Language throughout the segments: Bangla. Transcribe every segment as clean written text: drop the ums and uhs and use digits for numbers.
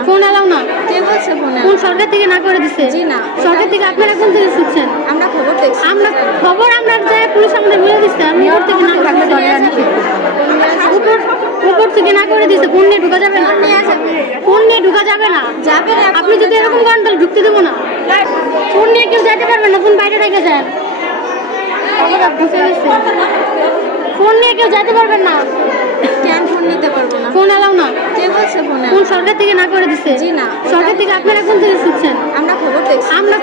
না। ফোন এলাও না। কে বলছে ফোন কোন সরকার থেকে না করে দিছে? জি না। সরকার থেকে আপনারা কোন থেকে শুনছেন? আমরা খবর দেখছি। আমরা যে পুলিশ আমাদের বলে দিচ্ছে আমি উপর থেকে না করে উপর থেকে না করে দিছে। ফোন নিয়ে ঢুকা যাবে না। ফোন নিয়ে ঢুকা যাবে না। যাবে না। আপনি যদি এরকম করেন তাহলে ঢুকতে দেবো না। ফোন নিয়ে কেউ যেতে পারবে না। ফোন বাইরে রেখে যান। ফোন নিয়ে কেউ যেতে পারবেন না। কেন ফোন নিতে পারবো না? ফোন এলাও না। কে বলছে ফোন কোন সরকার থেকে না করে দিছে? জি না। সরকার থেকে আপনারা কোন থেকে শুনছেন? আমরা খবর দেখছি। আমরা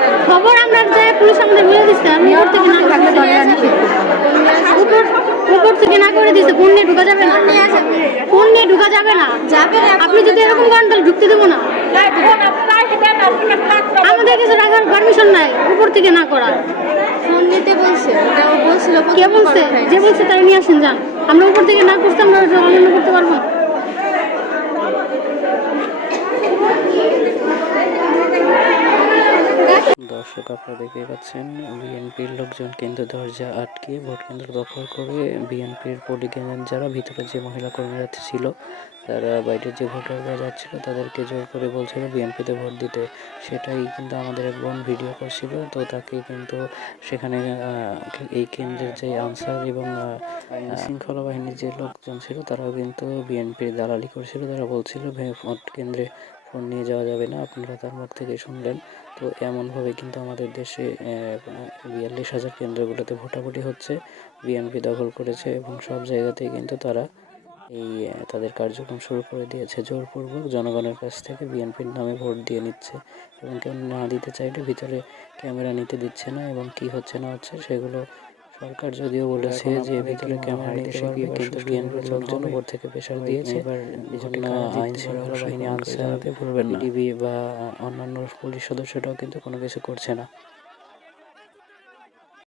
যে পুলিশ আমাদের বলে দিচ্ছে আমি উপর থেকে না করে উপর থেকে না করে দিছে। ফোন নিয়ে ঢুকা যাবে না। ফোন নিয়ে ঢুকা যাবে না। যাবে না। আপনি যদি এরকম করেন তাহলে ঢুকতে দেবো না। আমাদের কিছু রাখার পারমিশন নাই উপর থেকে না করা। ফোন নিতে বলছে। ওটা ও বলছিল। কে বলছে? যে বলছে তাই নিয়ে আসেন যান। আমরা উপর থেকে না করতে আমরা অনলাইনে করতে পারবো না। দর্শক আপনারা দেখতেই পাচ্ছেন বিএনপির লোকজন কিন্তু দরজা আটকে ভোট কেন্দ্র দখল করে বিএনপির পোলিং এজেন্ট যারা ভিতরে যে মহিলা কর্মীরা ছিল তারা বাইরে যে ভোটাররা যাচ্ছিল তাদেরকে জোর করে বলছিল বিএনপিতে ভোট দিতে। সেটাই কিন্তু আমাদের এক বোন ভিডিও করছিল। তো তাকে কিন্তু সেখানে এই কেন্দ্রের যে আনসার এবং শৃঙ্খলা বাহিনীর যে লোকজন ছিল তারাও কিন্তু বিএনপির দালালি করছিল। তারা বলছিল ভোট কেন্দ্রে ফোন নিয়ে যাওয়া যাবে না। আপনারা তার মুখ থেকে শুনলেন। তো এমনভাবে কিন্তু আমাদের দেশে 42,000 কেন্দ্রগুলোতে ভোটাভুটি হচ্ছে। বিএনপি দখল করেছে এবং সব জায়গাতেই কিন্তু তারা এই তাদের কার্যক্রম শুরু করে দিয়েছে। জোরপূর্বক জনগণের কাছ থেকে বিএনপির নামে ভোট দিয়ে নিচ্ছে এবং কেউ না দিতে চাইলে ভিতরে ক্যামেরা নিতে দিচ্ছে না এবং কি হচ্ছে না হচ্ছে সেগুলো সরকার যদিও বলেছে যে ভিতরে ক্যামেরা নিতে পারবে, কিন্তু বিএনপির লোকজন উপর থেকে প্রেশার দিয়েছে। এজন্য আইন শৃঙ্খলা বাহিনী আনসার, বিডিবি বা অন্যান্য পুলিশ সদস্যরাও কিন্তু কোনো কিছু করছে না।